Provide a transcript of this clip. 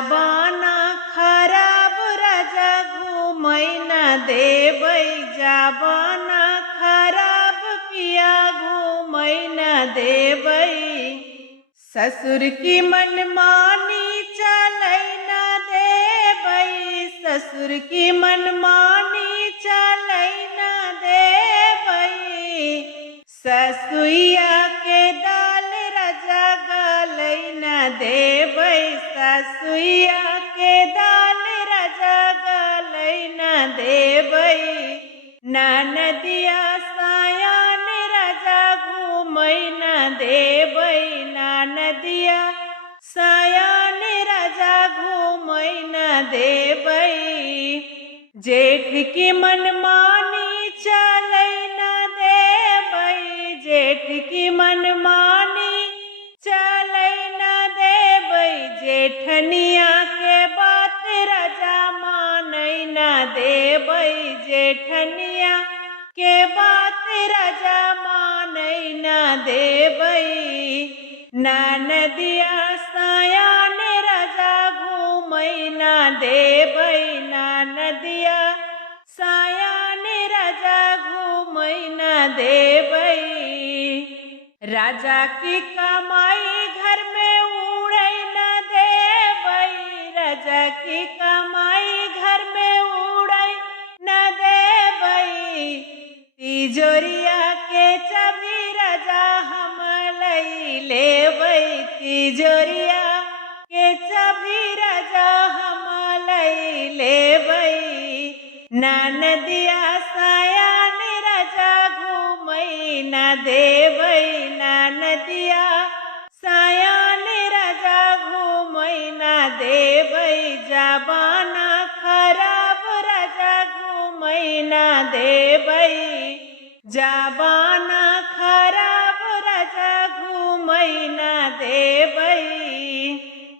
जाबाना खराब राजा घूमै न देबै, जाबाना खराब पिया घूमै न देबै। ससुर की मनमानी चलै न देबै, ससुर की मनमानी चलै न देबै। ससुइया के दाल राजा गलै न देबै, ससुइया के दाल राजा गलै न देबै। ननदिया सायान राजा घूमै न देबै, ननदिया सायान राजा घूमै न देबै। जेठ की मनमानी चलै न देबै, जेठ की मनमानी चलै न देबै। जेठनिया के बात राजा मानै न देबै, जेठनिया के बात राजा मानै न देबै। ननदिया सायान राजा घूमै न देबै, ननदिया सायान राजा घूमै न देबै। राजा की कमाई घर में उड़ै न देबै, राजा की कमाई घर में उड़ै न देबै। तिजोरिया के चाभी राजा हम लई लेबै, तिजोरिया के चाभी राजा हम लई लेबै। ननदिया सायान राजा घूमै न देबै, ननदिया सायान राजा घूमै न देबै। जाबाना खराब राजा घूमै न देबै, जाबाना